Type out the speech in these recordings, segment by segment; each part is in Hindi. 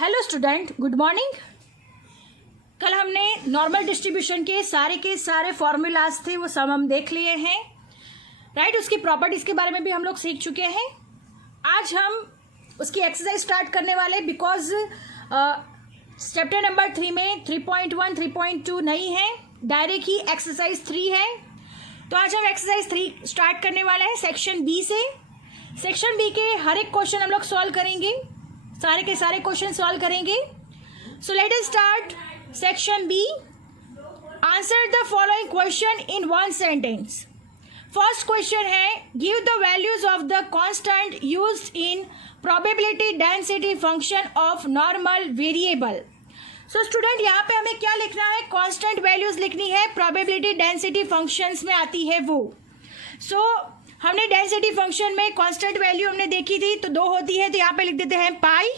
Hello student, good morning. कल हमने नॉर्मल डिस्ट्रीब्यूशन के सारे फॉर्मूलाज थे वो सब हम देख लिए हैं, राइट। उसकी प्रॉपर्टीज के बारे में भी हम लोग सीख चुके हैं। आज हम उसकी एक्सरसाइज स्टार्ट करने वाले, बिकॉज चैप्टर नंबर 3 में 3.1 3.2 नहीं है, डायरेक्ट ही एक्सरसाइज 3 है। तो आज हम एक्सरसाइज 3 स्टार्ट करने वाले हैं सेक्शन बी से। सेक्शन बी के हर एक क्वेश्चन हम लोग सॉल्व करेंगे, सारे के सारे क्वेश्चन सॉल्व करेंगे। So let us start section B. Answer the following question in one sentence. First question है, give the values of the constant used in probability density function of normal variable. So student, यहाँ पे हमें क्या लिखना है? कांस्टेंट वैल्यूज लिखनी है, प्रोबेबिलिटी डेंसिटी फंक्शंस में आती है वो। सो हमने डेंसिटी फंक्शन में कांस्टेंट वैल्यू हमने देखी थी, तो 2 होती है, तो यहाँ पे लिख देते हैं पाई।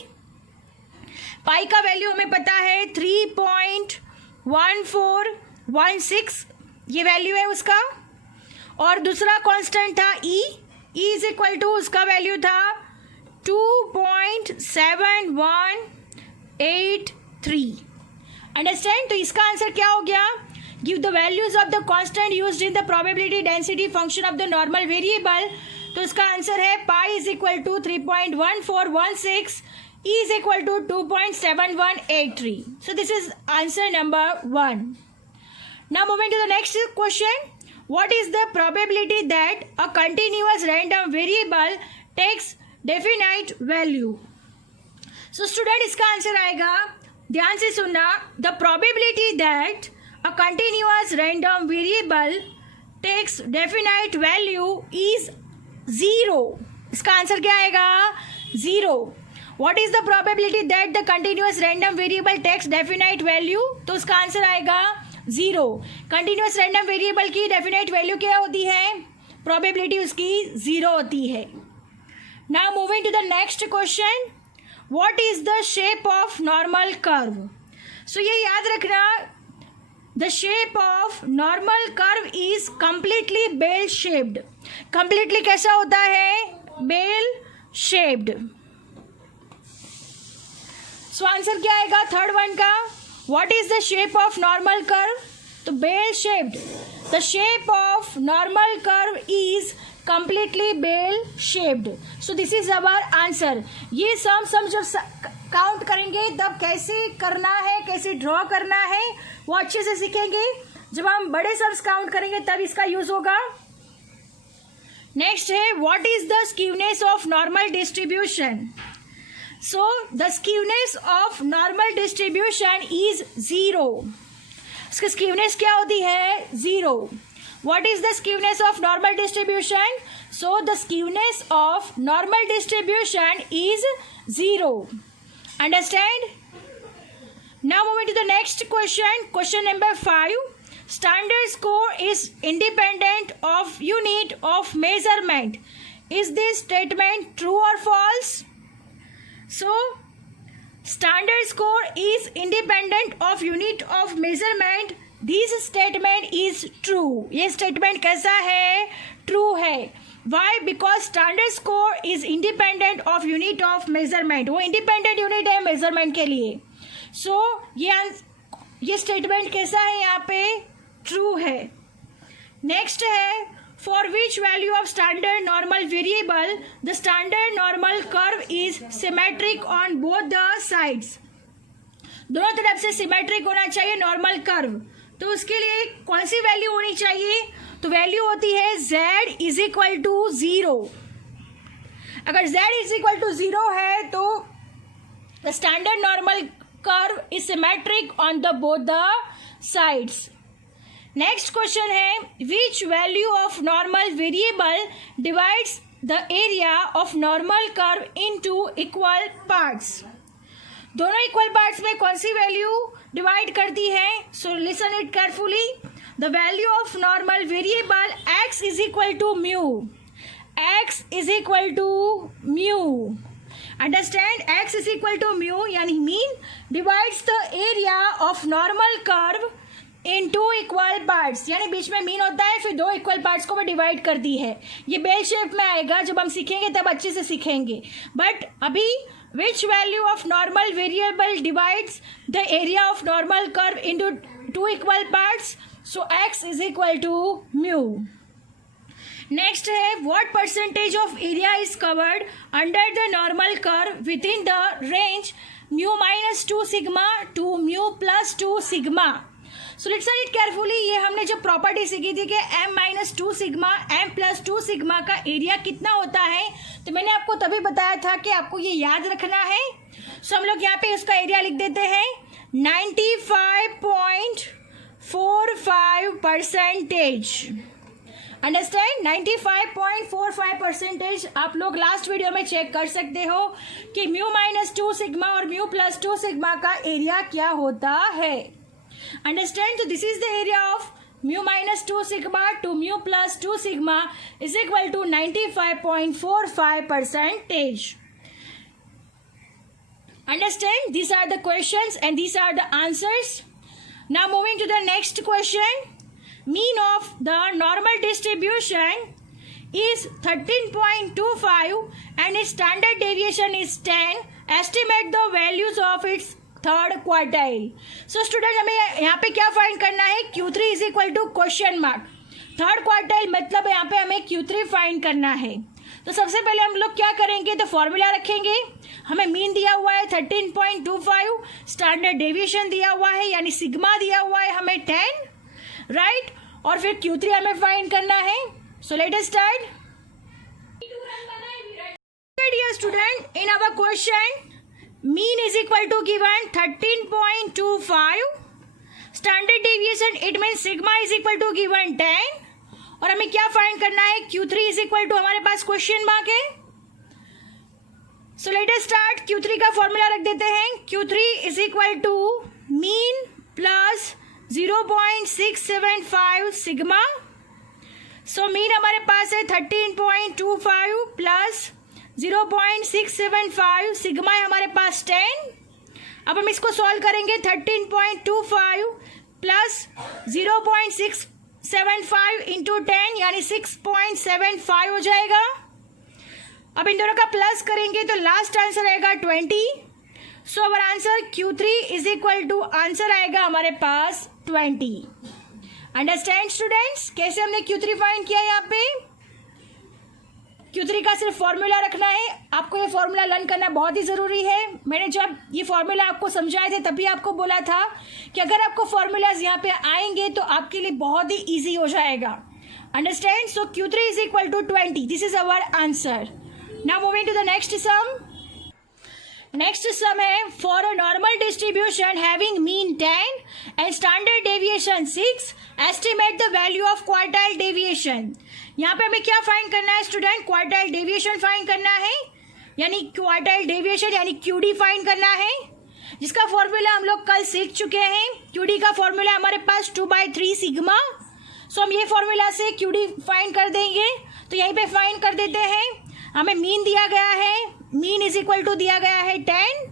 पाई का वैल्यू हमें पता है 3.1416, ये वैल्यू है उसका। और दूसरा कांस्टेंट था ई इज इक्वल टू, उसका वैल्यू था 2.7183। अंडरस्टैंड? तो इसका आंसर क्या हो गया? Give the values of the constant used in the probability density function of the normal variable. तो इसका आंसर है pi is equal to 3.1416, e is equal to 2.7183। So this is answer number 1। Now moving to the next question, what is the probability that a continuous random variable takes definite value? So student, इसका आंसर आएगा, ध्यान से सुनना, the probability that a continuous random variable takes definite value is 0. इसका आंसर क्या आएगा? 0. What is the probability that the continuous random variable takes definite value? तो उसका आंसर आएगा 0. continuous random variable की definite value क्या होती है? probability उसकी 0 होती है। Now moving to the next question, what is the shape of normal curve? So ये याद रखना, the shape of normal curve is completely bell shaped. completely कैसा होता है? bell shaped. so आंसर क्या आएगा थर्ड वन का? what is the shape of normal curve? तो bell shaped. the shape of normal curve is completely bell shaped. so this is our answer. ये सम जब काउंट करेंगे तब कैसे करना है, कैसे ड्रॉ करना है, वो अच्छे से सीखेंगे। जब हम बड़े सम्स काउंट करेंगे तब इसका यूज होगा। नेक्स्ट है, what is the skewness of normal distribution? So the skewness of normal distribution is 0. इसकी स्क्यूनेस क्या होती है? 0. What is the skewness of normal distribution? So the skewness of normal distribution is 0. Understand? Now moving to the next question, question number 5. Standard score is independent of unit of measurement. Is this statement true or false? So, standard score is independent of unit of measurement. This statement is true. ये statement कैसा है? True है। Why? Because standard score is independent of unit of measurement. वो independent unit है measurement के लिए। So ये statement कैसा है? यहाँ पे true है। Next है, for which value of standard normal variable the standard normal curve is symmetric on both the sides. दोनों तरफ से symmetric होना चाहिए normal curve। तो उसके लिए कौन सी वैल्यू होनी चाहिए? तो वैल्यू होती है z इज इक्वल टू 0। अगर z इज इक्वल टू 0 है तो the standard normal curve is symmetric on the both the sides. Next question है, which value of normal variable divides the area of normal curve into equal parts? दोनों इक्वल पार्ट्स में कौन सी वैल्यू डिवाइड करती है? So listen it carefully. The value of normal variable x is equal to mu. x is equal to mu. Understand? x is equal to mu यानी mean divides the area of normal curve in two equal parts. यानी बीच में mean होता है, फिर 2 equal parts को वो divide करती है। ये बेल शेप में आएगा, जब हम सीखेंगे तब अच्छे से सीखेंगे, बट अभी which value of normal variable divides the area of normal curve into two equal parts? So x is equal to mu. Next है what percentage of area is covered under the normal curve within the range mu minus 2 sigma to mu plus 2 sigma. So let's read carefully. ये हमने जो प्रॉपर्टी सीखी थी कि m minus 2 sigma m plus 2 sigma का एरिया कितना होता है, तो मैंने आपको तभी बताया था कि आपको ये याद रखना है. सो हम लोग यहाँ पे उसका एरिया लिख देते हैं 95.45%. अंडरस्टैंड, 95.45% आप लोग लास्ट वीडियो में चेक कर सकते हो कि म्यू माइनस 2 सिग्मा और म्यू प्लस 2 सिग्मा का एरिया क्या होता है. अंडरस्टैंड, तो this is the area of mu minus 2 sigma to mu plus 2 sigma is equal to 95.45%. Understand, these are the questions and these are the answers. Now moving to the next question. Mean of the normal distribution is 13.25 and its standard deviation is 10. Estimate the values of its third quartile. So student, हमें यहाँ पे क्या फाइंड करना है? Q3 is equal to question mark. Third quartile मतलब यहाँ पे हमें Q3 फाइंड करना है. तो सबसे पहले हम लोग क्या करेंगे, तो फॉर्मूला रखेंगे. हमें मीन दिया हुआ है 13.25, स्टैंडर्ड डेविएशन दिया हुआ है यानी सिग्मा दिया हुआ है हमें 10, राइट. और फिर Q3 हमें फाइंड करना है. So let us start. Dear student, in our question mean is equal to given 13.25, standard deviation it mean sigma is equal to given 10, और हमें क्या फाइंड करना है? Q3 इज इक्वल टू हमारे पास क्वेश्चन मार्क है. So let us start. Q3 का फॉर्मूला रख देते हैं. Q3 is equal to mean plus 0.675 sigma. So mean हमारे पास है 13.25 प्लस 0.675 सिग्मा है हमारे पास 10. अब हम इसको सॉल्व करेंगे. 13.25 प्लस 0.675 इंटू 10 यानी 6.75 हो जाएगा. अब इन दोनों का प्लस करेंगे तो लास्ट आंसर आएगा 20. So our answer Q3 is equal to answer आएगा हमारे पास 20. अंडरस्टैंड स्टूडेंट्स, कैसे हमने Q3 फाइंड किया? यहाँ पे Q3 का सिर्फ फॉर्मूला रखना है. आपको ये फॉर्मूला लर्न करना बहुत ही ज़रूरी है. मैंने जब ये फॉर्मूला आपको समझाए थे तभी आपको बोला था कि अगर आपको फॉर्मूलाज यहाँ पे आएंगे तो आपके लिए बहुत ही ईजी हो जाएगा. Understand, so Q3 is equal to 20. This is our answer. Now moving to the next sum. Next sum है for a normal distribution having mean 10 and standard deviation 6, estimate the value of quartile deviation. यहाँ पे हमें क्या फाइंड करना है स्टूडेंट? क्वार्टाइल डेविएशन फाइंड करना है, यानी क्वार्टाइल डेविएशन यानी QD फाइंड करना है, जिसका फॉर्मूला हम लोग कल सीख चुके हैं. QD का फॉर्मूला हमारे पास 2/3 सिग्मा. सो हम ये फॉर्मूला से QD फाइंड कर देंगे. तो यहीं पे फाइंड कर देते हैं. हमें मीन दिया गया है, मीन इज इक्वल टू दिया गया है 10,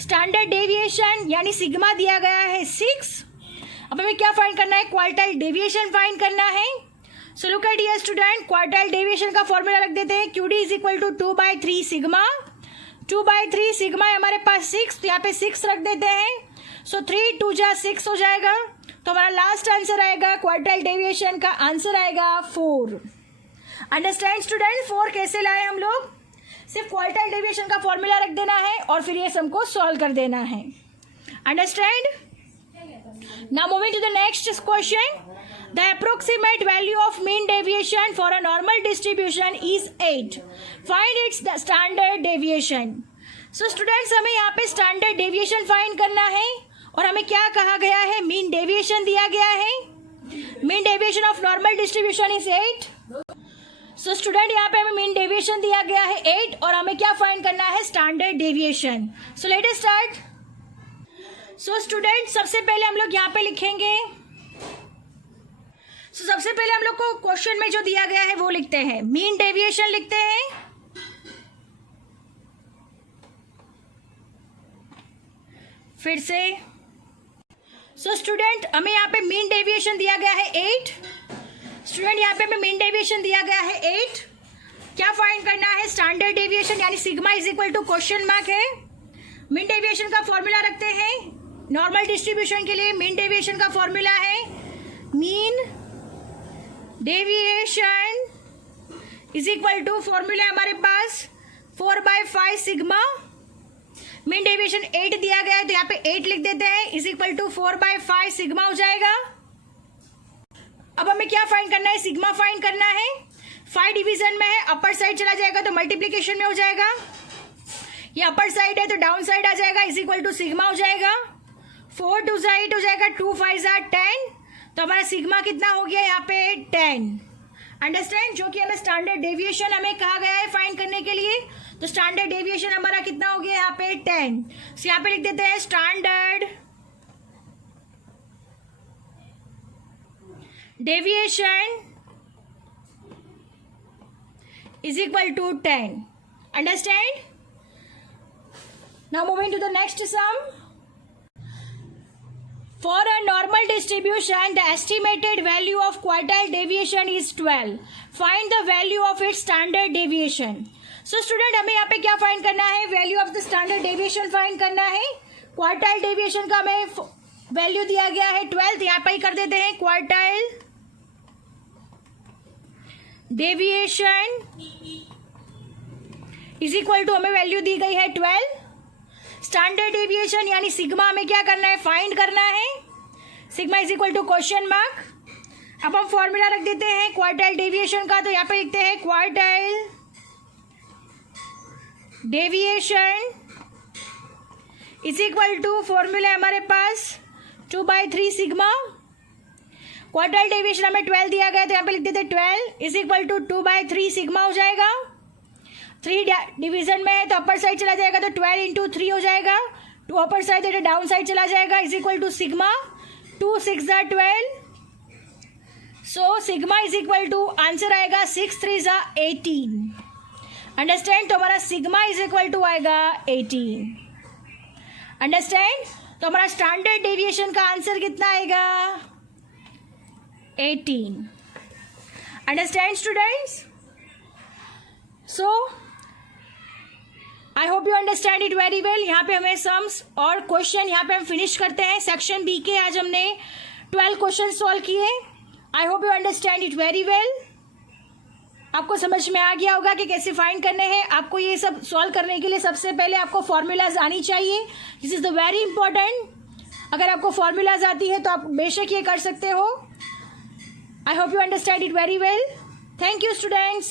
स्टैंडर्ड डेविएशन यानी सिग्मा दिया गया है 6. अब हमें क्या फाइंड करना है? क्वार्टाइल डेविएशन फाइंड करना है. So look at here student, quartile deviation का फॉर्मूला रख देते हैं. QD is equal to 2/3 sigma. 2/3 sigma है हमारे पास 6, तो यहाँ पे 6 रख देते हैं. सो 3 2 जा 6 हो जाएगा. तो हमारा लास्ट आंसर आएगा, क्वार्टाइल डेविएशन का आंसर आएगा 4. अंडरस्टैंड स्टूडेंट, 4 कैसे लाए हम लोग? सिर्फ क्वार्टाइल डेविएशन का फॉर्मूला रख देना है और फिर ये सम को सॉल्व कर देना है. Understand. Now moving to the next question. The approximate value of mean deviation for a normal distribution is 8. Find its standard deviation. So students, हमें यहाँ पे standard deviation find करना है और हमें क्या कहा गया है? mean deviation दिया गया है. mean deviation of normal distribution is 8. So student, यहाँ पे हमें mean deviation दिया गया है 8 और हमें क्या find करना है? standard deviation. So let us start. So student, सबसे पहले हम लोग यहाँ पे लिखेंगे. तो सबसे पहले हम लोग को क्वेश्चन में जो दिया गया है वो लिखते हैं. मीन डेविएशन लिखते हैं. फिर से सो स्टूडेंट, हमें यहाँ पे मीन डेविएशन दिया गया है 8. स्टूडेंट, यहाँ पे हमें मीन डेविएशन दिया गया है 8. क्या फाइंड करना है? स्टैंडर्ड डेविएशन यानी sigma is equal to question mark है। मीन डेविएशन का फॉर्मूला रखते हैं नॉर्मल डिस्ट्रीब्यूशन के लिए। मीन डेविएशन का फॉर्मूला है mean deviation is equal to, formula है हमारे पास 4/5 सिग्मा। मीन डेविएशन 8 दिया गया है तो यहाँ पे 8 लिख देते हैं, इज इक्वल टू 4/5 सिग्मा हो जाएगा। अब हमें क्या फाइंड करना है? सिग्मा फाइंड करना है। 5 डिवीजन में है, अपर साइड चला जाएगा तो मल्टीप्लीकेशन में हो जाएगा। ये अपर साइड है तो डाउन साइड आ जाएगा, इज इक्वल टू सिग्मा हो जाएगा। 4 2 8 हो जाएगा, 2 5 10, तो हमारा सिग्मा कितना हो गया यहाँ पे 10। अंडरस्टैंड? जो कि हमें स्टैंडर्ड डेविएशन हमें कहा गया है फाइंड करने के लिए, तो स्टैंडर्ड डेविएशन हमारा कितना हो गया यहाँ पे 10। तो यहाँ पे लिख देते हैं standard deviation is equal to 10. Understand? Now moving to the next sum. For a normal distribution, the estimated value of quartile deviation is 12. Find the value of its standard deviation. So student, हमें यहाँ पे क्या फाइंड करना है? Value of the standard deviation find करना है। क्वार्टाइल डेविएशन का हमें वैल्यू दिया गया है 12, यहाँ पे ही कर देते हैं quartile deviation is equal to, हमें वैल्यू दी गई है 12। स्टैंडर्ड डेविएशन यानी सिग्मा हमें क्या करना है? फाइंड करना है। Sigma is equal to question mark. अब हम फॉर्मूला रख देते हैं क्वार्टाइल डेविएशन का, तो यहाँ पे लिखते हैं quartile deviation is equal to, formula हमारे पास 2/3 सिग्मा। क्वार्टाइल डेविएशन हमें 12 दिया गया तो यहाँ पे लिख देते 12 इज इक्वल टू 2/3 सिग्मा हो जाएगा। 3 डिवीजन में है तो अपर साइड चला जाएगा तो 12 इंटू 3 हो जाएगा। 2 अपर साइड है तो डाउन साइड चला जाएगा, is equal to sigma 2 6 12। So sigma is equal to, answer आएगा 6 3 18। अंडरस्टैंड? तो हमारा सिग्मा इज इक्वल टू आएगा 18। अंडरस्टैंड? तो हमारा स्टैंडर्ड डेविएशन का आंसर कितना आएगा 18। Understand students? So I hope you understand it very well. यहाँ पे हमें सम्स और क्वेश्चन यहाँ पे हम फिनिश करते हैं। सेक्शन बी के आज हमने 12 क्वेश्चन सॉल्व किए। I hope you understand it very well. आपको समझ में आ गया होगा कि कैसे फाइंड करने हैं। आपको ये सब सॉल्व करने के लिए सबसे पहले आपको फॉर्मूलाज आनी चाहिए। This is the very important. अगर आपको फॉर्मूलाज आती है तो आप बेशक ये कर सकते हो। I hope you understand it very well. Thank you students.